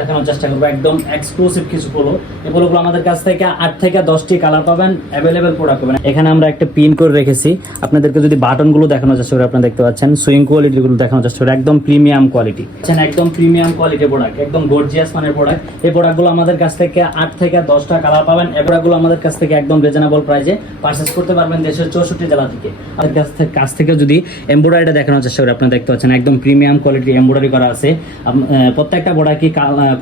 দেখানোর চেষ্টা করবো একদম এক্সক্লুসিভ কিছু পোলো। এই পোলোগুলো আমাদের কাছ থেকে 8 থেকে 10টি কালার পাবেন, অ্যাভেলেবেল প্রোডাক্ট পাবেন। এখানে আমরা একটা পিন করে রেখেছি, আপনাদেরকে যদি বাটনগুলো দেখানোর চেষ্টা করি, আপনারা দেখতে পাচ্ছেন সুইং কোয়ালিটিগুলো দেখানোর চেষ্টা করি, একদম প্রিমিয়াম কোয়ালিটি, একদম প্রিমিয়াম কোয়ালিটি প্রোডাক্ট, একদম গর্জিয়াস মানের প্রোডাক্ট। এই প্রোডাক্টগুলো আমাদের কাছ থেকে 8 থেকে 10টা কালার পাবেন। এই প্রোডাক্টগুলো আমাদের কাছ থেকে একদম রিজনেবল প্রাইসে পারচেজ করতে পারবেন দেশের 64 জেলা থেকে। আমাদের কাছ থেকে যদি এমব্রয়ডারিটা দেখানোর চেষ্টা করি, আপনারা দেখতে পাচ্ছেন একদম প্রিমিয়াম কোয়ালিটি এমব্রয়ডারি করা আছে। প্রত্যেকটা প্রোডাক্টই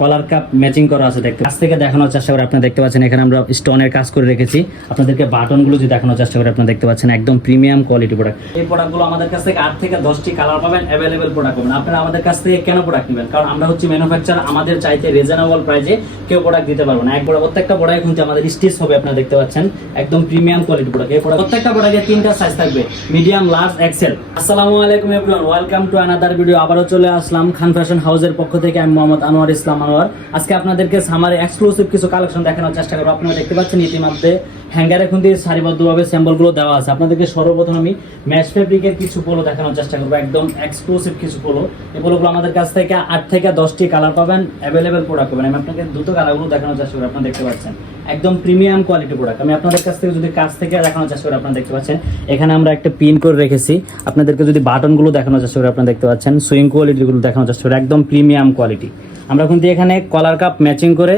কলার কাপ ম্যাচিং করা আছে। দেখতে কাছ থেকে দেখানোর চেষ্টা করে আপনারা দেখতে পাচ্ছেন এখানে আমরা স্টোনের কাজ করে রেখেছি। আপনাদেরকে বাটনগুলো যদি দেখানোর চেষ্টা করে, আপনারা দেখতে পাচ্ছেন একদম প্রিমিয়াম কোয়ালিটি প্রোডাক্ট। এই প্রোডাক্টগুলো আমাদের কাছ থেকে 8 থেকে 10টি কালার পাবেন, অ্যাভেলেবেল প্রোডাক্ট পাবেন। আপনারা আমাদের কাছ থেকে কেন প্রোডাক্ট নেবেন? কারণ আমরা হচ্ছে ম্যানুফ্যাকচার, আমাদের চাইতে রিজনেবল প্রাইসে কেউ প্রোডাক্ট দিতে পারবে না। প্রত্যেকটা প্রোডাক্ট কিন্তু আমাদের স্টিচ হবে, আপনারা দেখতে পাচ্ছেন একদম প্রিমিয়াম কোয়ালিটি প্রোডাক্ট। এই প্রত্যেকটা প্রোডাক্টের 3টা সাইজ থাকবে, মিডিয়াম, লার্জ, এক্সেল। আসসালামু আলাইকুম everyone, welcome to another video. আবারও চলে আসলাম খান ফ্যাশন হাউসের পক্ষ থেকে। আমি মোহাম্মদ আনোয়ার ইসলাম আনোয়ার। আজকে আপনাদেরকে সামারে এক্সক্লুসিভ কিছু কালেকশন দেখানোর চেষ্টা করবো। আপনারা দেখতে পাচ্ছেন ইতিমধ্যে হ্যাঙ্গারে কিন্তু সারিবদ্ধভাবে স্যাম্পলগুলো দেওয়া আছে। আপনাদেরকে সর্বপ্রথম আমি ম্যাশ ফেব্রিকের কিছু পোলো দেখানোর চেষ্টা করবো, একদম এক্সক্লুসিভ কিছু পোলো। এই পোলোগুলো আমাদের কাছ থেকে 8 থেকে 10টি কালার পাবেন, অ্যাভেলেবেল প্রোডাক্ট পাবেন। আমি আপনাকে দ্রুত কালারগুলো দেখানোর চেষ্টা করি, আপনারা দেখতে পাচ্ছেন একদম প্রিমিয়াম কোয়ালিটি প্রোডাক্ট। আমি আপনাদের কাছ থেকে যদি কাছ থেকে দেখানোর চেষ্টা করি, আপনারা দেখতে পাচ্ছেন এখানে আমরা একটা পিন করে রেখেছি। আপনাদেরকে যদি বাটনগুলো দেখানোর চেষ্টা করি, আপনারা দেখতে পাচ্ছেন সুইং কোয়ালিটিগুলো দেখানোর চেষ্টা করি, একদম প্রিমিয়াম কোয়ালিটি। আমরা কিন্তু এখানে কলার কাপ ম্যাচিং করে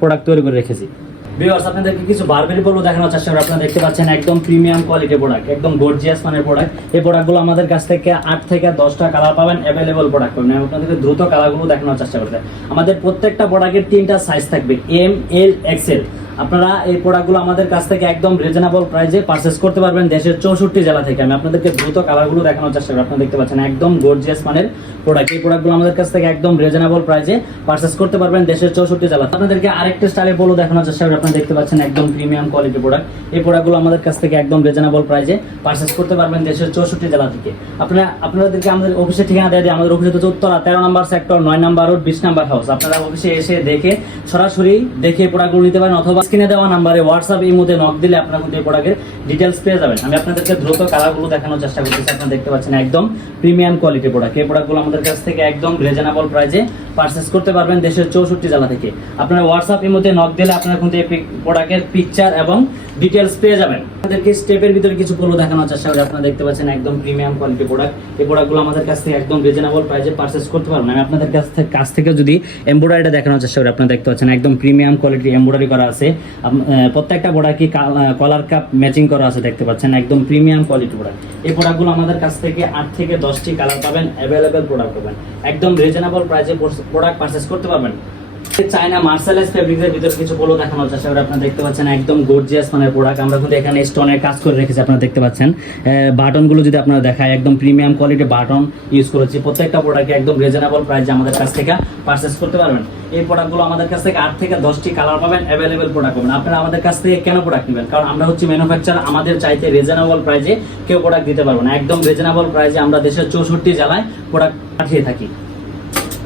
প্রোডাক্ট তৈরি করে রেখেছি। ভিউয়ার্স, আপনাদেরকে কিছু বারবেরি পোলো দেখানোর চেষ্টা করি, আপনারা দেখতে পাচ্ছেন একদম প্রিমিয়াম কোয়ালিটি প্রোডাক্ট, একদম গর্জিয়াস মানের প্রোডাক্ট। এই প্রোডাক্টগুলো আমাদের কাছ থেকে 8 থেকে 10টা কালার পাবেন, অ্যাভেলেবল প্রোডাক্ট পাবেন। আমি আপনাদেরকে দ্রুত কালারগুলো দেখানোর চেষ্টা করতে। আমাদের প্রত্যেকটা প্রোডাক্টের 3টা সাইজ থাকবে, এম, এল, এক্সেল। আপনারা এই প্রোডাক্টগুলো আমাদের কাছ থেকে একদম রিজনেবল প্রাইসে পারচেজ করতে পারবেন দেশের 64 জেলা থেকে। আমি আপনাদেরকে দ্রুত কালারগুলো দেখানোর চেষ্টা করি, আপনারা দেখতে পাচ্ছেন একদম গর্জিয়াস মানের প্রোডাক্ট। এই প্রোডাক্টগুলো আমাদের কাছ থেকে একদম রিজনেবল প্রাইসে পারচেজ করতে পারবেন দেশের 64 জেলা। আপনাদেরকে আরেকটা স্টাইলের পোলো দেখানোর চেষ্টা করি, আপনারা দেখতে পাচ্ছেন একদম প্রিমিয়াম কোয়ালিটি প্রোডাক্ট। এই প্রোডাক্টগুলো আমাদের কাছ থেকে একদম রিজনেবল প্রাইসে পারচেজ করতে পারবেন দেশের 64 জেলা থেকে। আপনাদেরকে আমাদের অফিসের ঠিকানা দিয়ে দিই। আমাদের অফিসে তো উত্তরা 13 নম্বর সেক্টর, 9 নম্বর রোড, 20 নম্বর হাউস। আপনারা অফিসে এসে দেখে সরাসরি দেখে প্রোডাক্টগুলো নিতে পারেন, অথবা স্ক্রিনে দেওয়া নাম্বারে হোয়াটসঅ্যাপ এই মধ্যে নক দিলে আপনারা কিন্তু এই প্রোডাক্টের ডিটেলস পেয়ে যাবেন। আমি আপনাদেরকে দ্রুত কালারগুলো দেখানোর চেষ্টা করতেছি। আপনারা দেখতে পাচ্ছেন একদম প্রিমিয়াম কোয়ালিটি প্রোডাক্ট। এই প্রোডাক্টগুলো আমাদের কাছ থেকে একদম রিজনেবল প্রাইসে পারচেজ করতে পারবেন দেশের 64 জেলা থেকে। আপনারা হোয়াটসঅ্যাপ এর মধ্যে নক দিলে আপনারা কিন্তু এই প্রোডাক্টের পিকচার এবং ডিটেলস পেয়ে যাবেন। আপনাদেরকে স্টেপের ভিতরে কিছু পোলো দেখানোর চেষ্টা করি, আপনারা দেখতে পাচ্ছেন একদম প্রিমিয়াম কোয়ালিটি প্রোডাক্ট। এই প্রোডাক্টগুলো আমাদের কাছ থেকে একদম রিজনেবল প্রাইসে পারচেজ করতে পারবেন। আমি আপনাদের কাছ থেকে যদি এমব্রয়ডারিটা দেখানোর চেষ্টা করি, আপনারা দেখতে পাচ্ছেন একদম প্রিমিয়াম কোয়ালিটি এমব্রয়ডারি করা আছে। প্রত্যেকটা প্রোডাক্টই কলার কাপ ম্যাচিং করা আছে, দেখতে পাচ্ছেন একদম প্রিমিয়াম কোয়ালিটি প্রোডাক্ট। এই প্রোডাক্টগুলো আমাদের কাছ থেকে 8 থেকে 10টি কালার পাবেন, অ্যাভেলেবেল প্রোডাক্ট পাবেন, একদম রিজনেবল প্রাইসে প্রোডাক্ট পারচেজ করতে পারবেন। চায়না মার্শালাইজ ফেব্রিকের ভিতরে কিছু পোলো দেখানোর চেষ্টা করে, আপনারা দেখতে পাচ্ছেন একদম গর্জিয়াস মানের প্রোডাক্ট। আমরা কিন্তু এখানে স্টোনের কাজ করে রেখেছি, আপনারা দেখতে পাচ্ছেন। বাটনগুলো যদি আপনারা দেখায়, একদম প্রিমিয়াম কোয়ালিটির বাটন ইউজ করেছি। প্রত্যেকটা প্রোডাক্টে একদম রিজনেবল প্রাইসে আমাদের কাছ থেকে পারচেজ করতে পারবেন। এই প্রোডাক্টগুলো আমাদের কাছ থেকে 8 থেকে 10টি কালার পাবেন, অ্যাভেলেবেল প্রোডাক্ট পাবেন। আপনারা আমাদের কাছ থেকে কেন প্রোডাক্ট নেবেন? কারণ আমরা হচ্ছে ম্যানুফ্যাকচার, আমাদের চাইতে রিজনেবল প্রাইসে কেউ প্রোডাক্ট দিতে পারবে না। একদম রিজনেবল প্রাইসে আমরা দেশের 64 জেলায় প্রোডাক্ট পাঠিয়ে থাকি।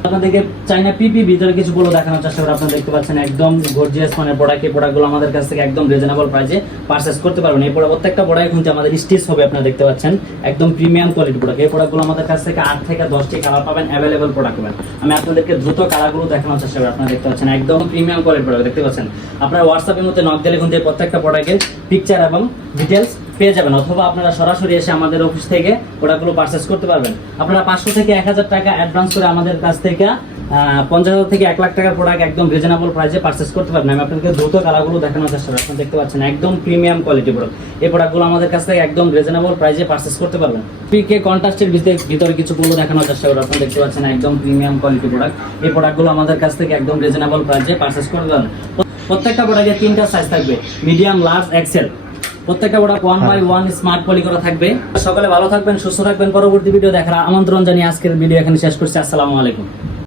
আপনাদেরকে চাইনা পিপি ভিতরে কিছু পোলো দেখানোর চেষ্টা করে, আপনারা দেখতে পাচ্ছেন একদম গর্জিয়াস মানের প্রোডাক্ট। এই প্রোডাক্টগুলো আমাদের কাছ থেকে একদম রিজনেবল প্রাইসে পারচেজ করতে পারবেন। এই প্রত্যেকটা প্রোডাক্ট কিন্তু আমাদের স্টিচ হবে, আপনারা দেখতে পাচ্ছেন একদম প্রিমিয়াম কোয়ালিটি প্রোডাক্ট। এই প্রোডাক্টগুলো আমাদের কাছ থেকে 8 থেকে 10টি কালার পাবেন, অ্যাভেলেবল প্রোডাক্ট পাবেন। আমি আপনাদেরকে দ্রুত কালারগুলো দেখানোর চেষ্টা করি, আপনারা দেখতে পাচ্ছেন একদম প্রিমিয়াম কোয়ালিটি প্রোডাক্ট, দেখতে পাচ্ছেন। আপনারা হোয়াটসঅ্যাপের মধ্যে নক দিলে কিন্তু প্রত্যেকটা প্রোডাক্টের পিকচার এবং ডিটেলস পেয়ে যাবেন, অথবা আপনারা সরাসরি এসে আমাদের অফিস থেকে প্রোডাক্টগুলো পারচেজ করতে পারবেন। আপনারা 500 থেকে 1000 টাকা অ্যাডভান্স করে আমাদের কাছ থেকে 50,000 থেকে 1 লাখ টাকার প্রোডাক্ট একদম রিজনেবল প্রাইসে পারচেজ করতে পারবেন। আমি আপনাদেরকে দ্রুত কালারগুলো দেখানোর চেষ্টা করি, আপনারা দেখতে পাচ্ছেন একদম প্রিমিয়াম কোয়ালিটি প্রোডাক্ট। এই প্রোডাক্টগুলো আমাদের কাছ থেকে একদম রিজনেবল প্রাইসে পারচেজ করতে পারবেন। পিকে কন্ট্রাস্টের ভিতরে কিছু পোলো দেখানোর চেষ্টা করি, আপনারা দেখতে পাচ্ছেন একদম প্রিমিয়াম কোয়ালিটি প্রোডাক্ট। এই প্রোডাক্টগুলো আমাদের কাছ থেকে একদম রিজনেবল প্রাইসে পারচেজ করতে পারবেন। প্রত্যেকটা প্রোডাক্টের 3টা সাইজ থাকবে, মিডিয়াম, লার্জ, এক্সেল। প্রত্যেকটা প্রোডাক্ট 1/1 স্মার্ট পলি করা থাকবে। সকলে ভালো থাকবেন, সুস্থ থাকবেন। পরবর্তী ভিডিও দেখার আমন্ত্রণ জানিয়ে আজকের ভিডিও এখানে শেষ করছি। আসসালামু আলাইকুম।